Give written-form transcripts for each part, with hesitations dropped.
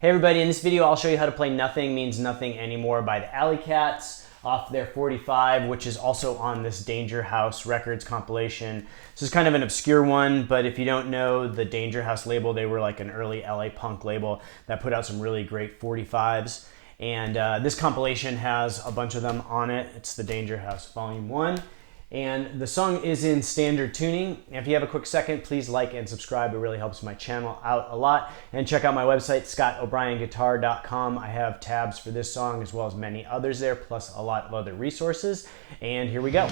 Hey everybody, in this video I'll show you how to play Nothing Means Nothing Anymore by the Alley Cats off their 45, which is also on this Danger House Records compilation. This is kind of an obscure one, but if you don't know the Danger House label, they were like an early LA punk label that put out some really great 45s. And this compilation has a bunch of them on it. It's the Danger House Volume 1. And the song is in standard tuning. If you have a quick second, please like and subscribe. It really helps my channel out a lot. And check out my website, scottobryanguitar.com. I have tabs for this song as well as many others there, plus a lot of other resources. And here we go. All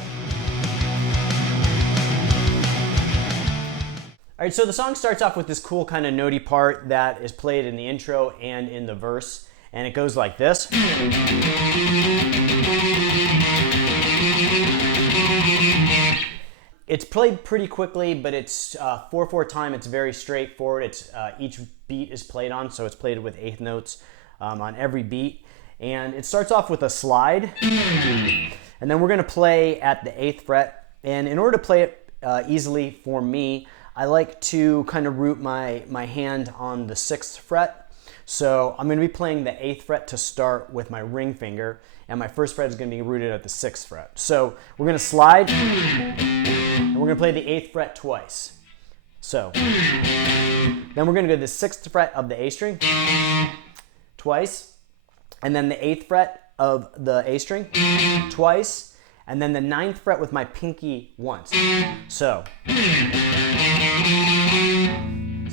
right, so the song starts off with this cool kind of notey part that is played in the intro and in the verse. And it goes like this. It's played pretty quickly, but it's 4/4 time. It's very straightforward. It's each beat is played on, so it's played with eighth notes on every beat. And it starts off with a slide, and then we're going to play at the 8th fret. And in order to play it easily for me, I like to kind of root my hand on the 6th fret. So I'm going to be playing the 8th fret to start with my ring finger, and my 1st fret is going to be rooted at the 6th fret. So we're going to slide, and we're going to play the 8th fret twice. So then we're going to go to the 6th fret of the A string twice, and then the 8th fret of the A string twice, and then the 9th fret with my pinky once. So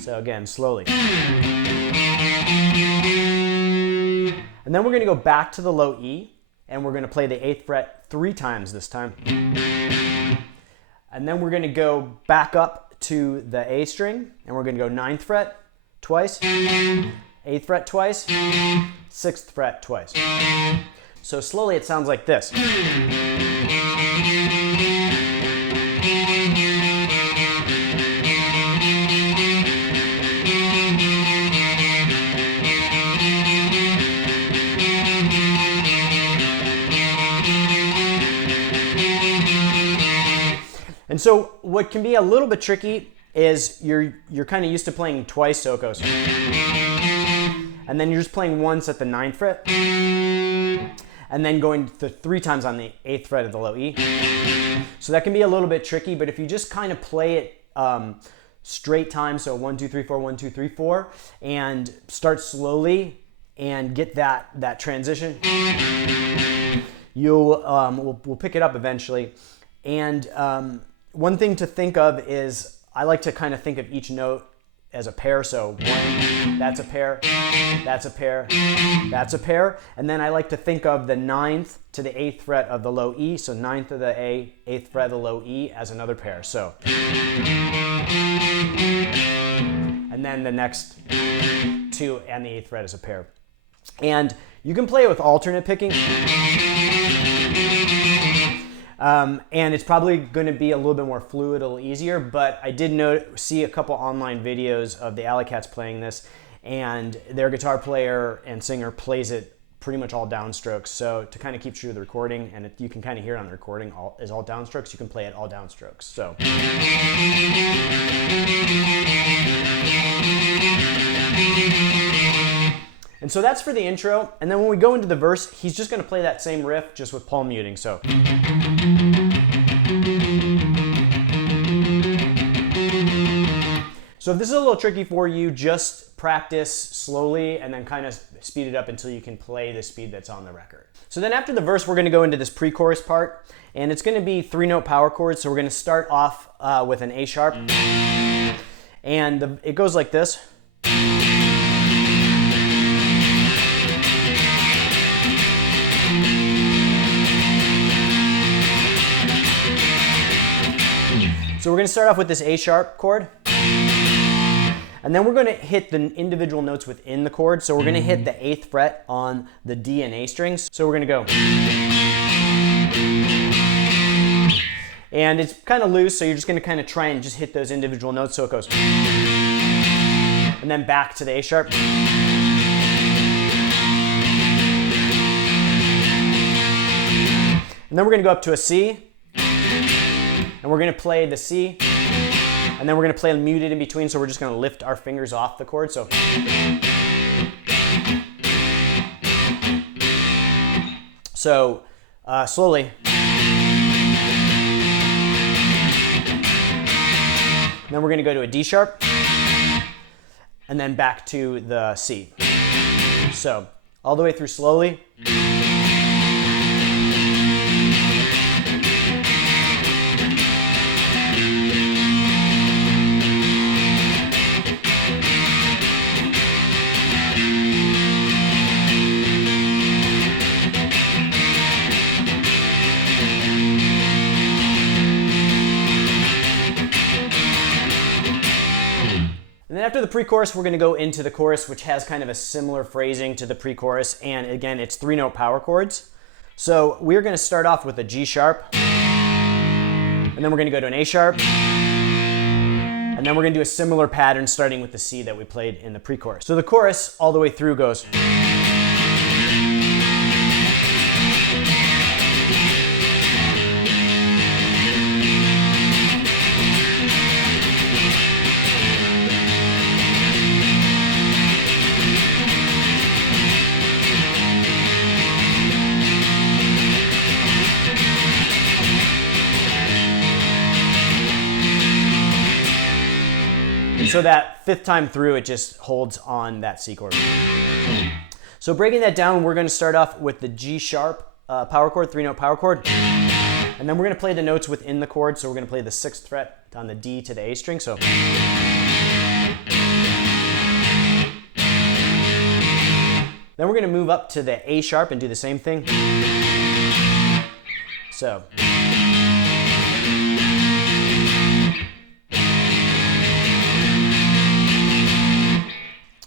again, slowly. And then we're going to go back to the low E, and we're going to play the 8th fret 3 times this time. And then we're going to go back up to the A string, and we're going to go 9th fret twice, 8th fret twice, 6th fret twice. So slowly it sounds like this. And so what can be a little bit tricky is you're kind of used to playing twice socos. And then you're just playing once at the 9th fret. And then going to 3 times on the 8th fret of the low E. So that can be a little bit tricky, but if you just kind of play it straight time, so 1, 2, 3, 4, 1, 2, 3, 4, and start slowly and get that transition, we'll pick it up eventually. And one thing to think of is I like to kind of think of each note as a pair. So 1, that's a pair, that's a pair, that's a pair. And then I like to think of the 9th to the 8th fret of the low E. So 9th of the A, 8th fret of the low E as another pair. So, and then the next 2 and the 8th fret is a pair. And you can play it with alternate picking. And it's probably going to be a little bit more fluid, a little easier, but I did see a couple online videos of the Alley Cats playing this, and their guitar player and singer plays it pretty much all downstrokes. So to kind of keep true to the recording, and you can kind of hear it on the recording, is all downstrokes, you can play it all downstrokes. So. And so that's for the intro, and then when we go into the verse, he's just going to play that same riff just with palm muting. So if this is a little tricky for you, just practice slowly and then kind of speed it up until you can play the speed that's on the record. So then after the verse, we're going to go into this pre-chorus part, and it's going to be 3-note power chords. So we're going to start off with an A sharp, and it goes like this. So we're going to start off with this A sharp chord, and then we're going to hit the individual notes within the chord. So we're going to hit the 8th fret on the D and A strings. So we're going to go. And it's kind of loose, so you're just going to kind of try and just hit those individual notes. So it goes. And then back to the A sharp. And then we're going to go up to a C. And we're going to play the C, and then we're going to play muted in between, so we're just going to lift our fingers off the chord. So So slowly. Then we're going to go to a D sharp, and then back to the C. So all the way through slowly. And then after the pre-chorus, we're going to go into the chorus, which has kind of a similar phrasing to the pre-chorus. And again, it's 3-note power chords. So we're going to start off with a G sharp, and then we're going to go to an A sharp, and then we're going to do a similar pattern starting with the C that we played in the pre-chorus. So the chorus all the way through goes. So that fifth time through, it just holds on that C chord. So breaking that down, we're going to start off with the G sharp power chord, 3-note power chord. And then we're going to play the notes within the chord. So we're going to play the 6th fret on the D to the A string. So. Then we're going to move up to the A sharp and do the same thing. So.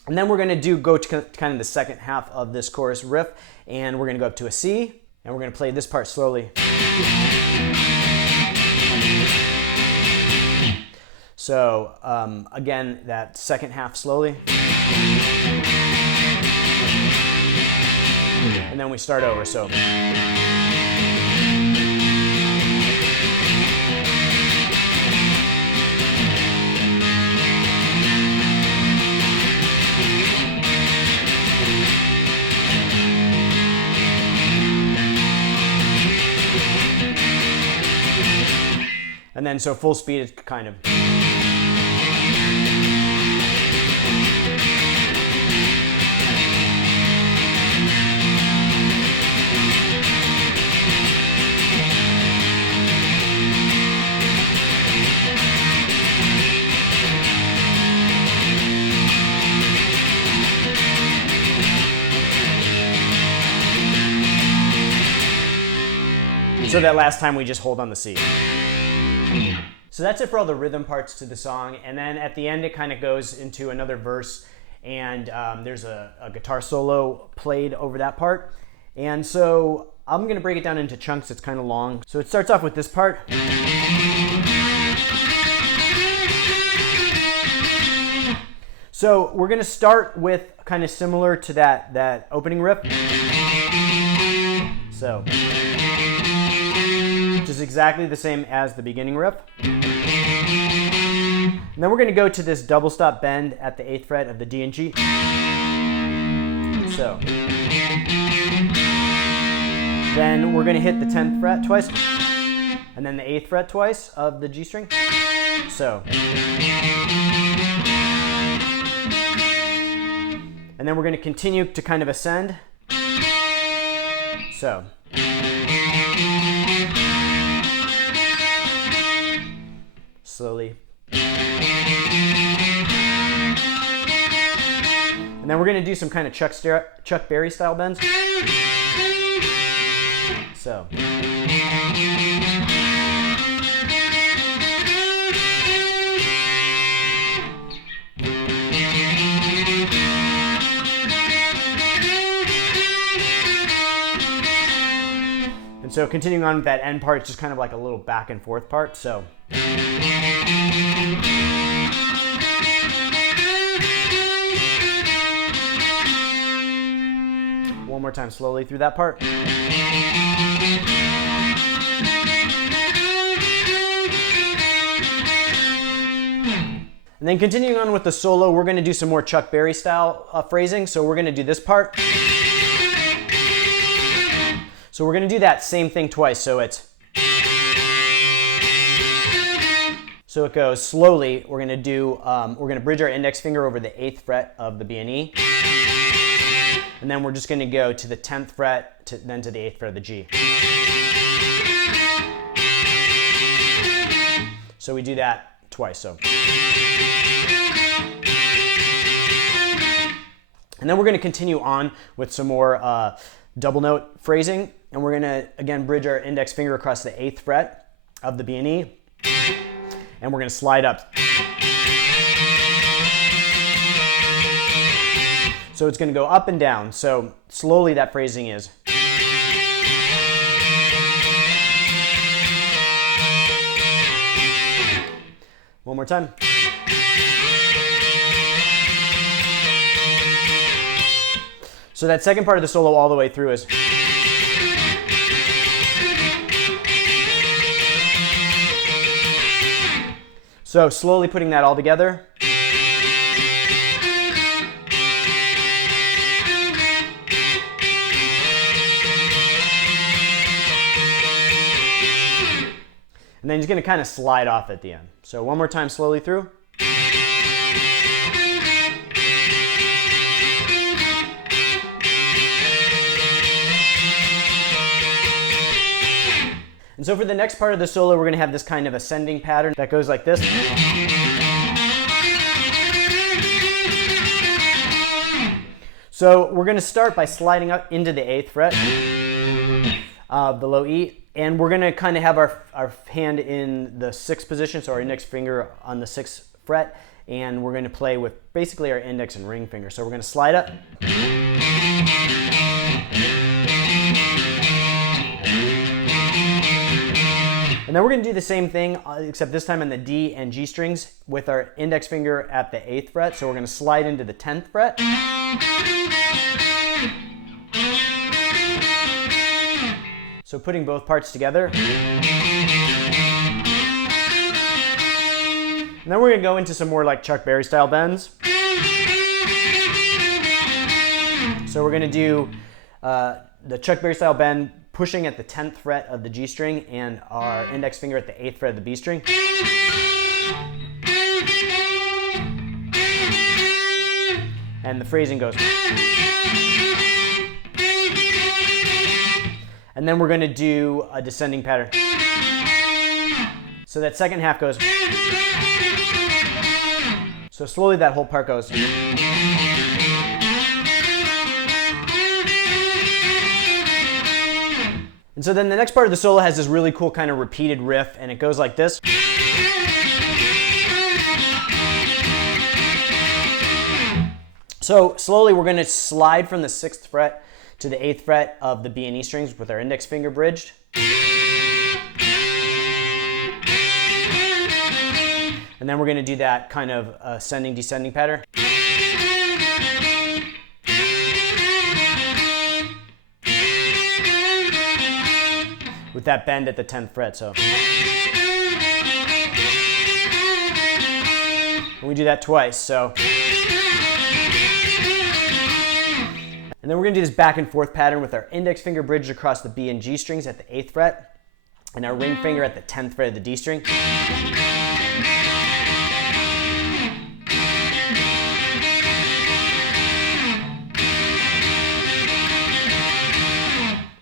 And then we're going to go to kind of the second half of this chorus riff, and we're going to go up to a C, and we're going to play this part slowly. So again, that second half slowly. And then we start over, so. And then so full speed is kind of. So that last time we just hold on the C. So that's it for all the rhythm parts to the song, and then at the end it kind of goes into another verse, and there's a guitar solo played over that part. And so I'm going to break it down into chunks. It's kind of long. So it starts off with this part. So we're going to start with kind of similar to that opening riff. So which is exactly the same as the beginning riff. And then we're going to go to this double stop bend at the 8th fret of the D and G. So then we're going to hit the 10th fret twice, and then the 8th fret twice of the G string. So. And then we're going to continue to kind of ascend. So. Slowly. And then we're going to do some kind of Chuck Berry style bends. So. And so continuing on with that end part, it's just kind of like a little back and forth part. So. One more time slowly through that part. And then continuing on with the solo, we're going to do some more Chuck Berry style phrasing. So we're going to do this part. So we're going to do that same thing twice. So it goes slowly. We're going to bridge our index finger over the 8th fret of the B and E. And then we're just going to go to the 10th fret, then to the 8th fret of the G. So we do that twice. And then we're going to continue on with some more double note phrasing. And we're going to, again, bridge our index finger across the 8th fret of the B and E. And we're going to slide up. So it's going to go up and down. So slowly that phrasing is. One more time. So that second part of the solo all the way through is. So slowly putting that all together. And then he's going to kind of slide off at the end. So one more time slowly through. And so for the next part of the solo, we're going to have this kind of ascending pattern that goes like this. So we're going to start by sliding up into the 8th fret of the low E, and we're going to kind of have our hand in the 6th position, so our index finger on the 6th fret, and we're going to play with basically our index and ring finger. So we're going to slide up. And then we're going to do the same thing, except this time on the D and G strings with our index finger at the 8th fret. So we're going to slide into the 10th fret. So putting both parts together. And then we're going to go into some more like Chuck Berry style bends. So we're going to do the Chuck Berry style bend, pushing at the 10th fret of the G string and our index finger at the 8th fret of the B string. And the phrasing goes. And then we're going to do a descending pattern. So that second half goes. So slowly that whole part goes. And so then the next part of the solo has this really cool kind of repeated riff, and it goes like this. So slowly we're going to slide from the 6th fret to the 8th fret of the B and E strings with our index finger bridged. And then we're going to do that kind of ascending, descending pattern. With that bend at the 10th fret, so. And we do that twice, so. And then we're going to do this back and forth pattern with our index finger bridged across the B and G strings at the 8th fret, and our ring finger at the 10th fret of the D string.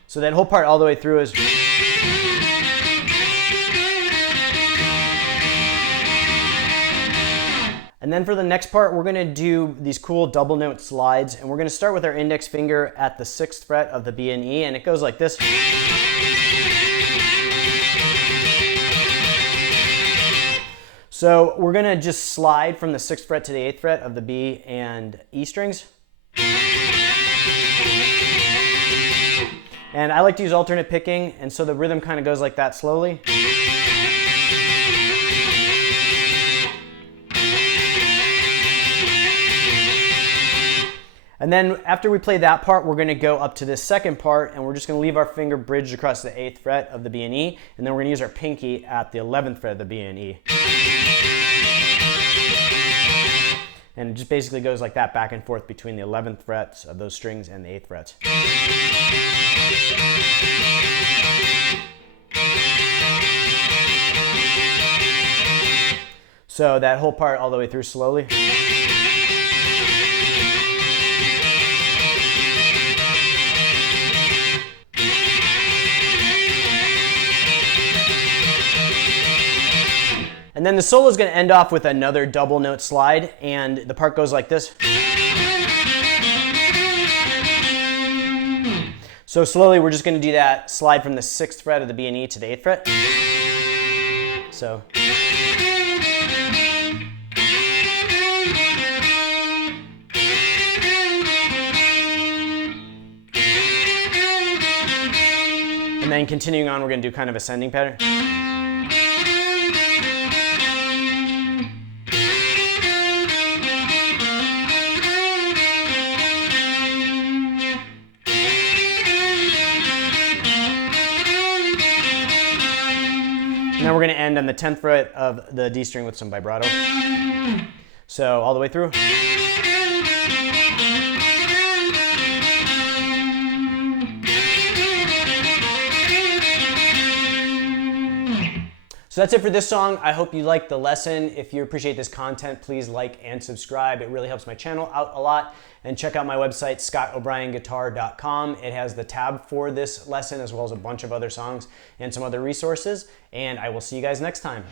So that whole part all the way through is. And then for the next part, we're going to do these cool double note slides, and we're going to start with our index finger at the 6th fret of the B and E, and it goes like this. So we're going to just slide from the 6th fret to the 8th fret of the B and E strings. And I like to use alternate picking, and so the rhythm kind of goes like that slowly. And then after we play that part, we're going to go up to this second part, and we're just going to leave our finger bridged across the 8th fret of the B and E, and then we're going to use our pinky at the 11th fret of the B and E. And it just basically goes like that, back and forth between the 11th frets of those strings and the 8th frets. So that whole part all the way through slowly. And then the solo is going to end off with another double note slide, and the part goes like this. So slowly we're just going to do that slide from the 6th fret of the B and E to the 8th fret. So. And then continuing on, we're going to do kind of ascending pattern. Now we're going to end on the 10th fret of the D string with some vibrato. So all the way through. So that's it for this song. I hope you liked the lesson. If you appreciate this content, please like and subscribe. It really helps my channel out a lot. And check out my website, scottobryanguitar.com. It has the tab for this lesson as well as a bunch of other songs and some other resources. And I will see you guys next time.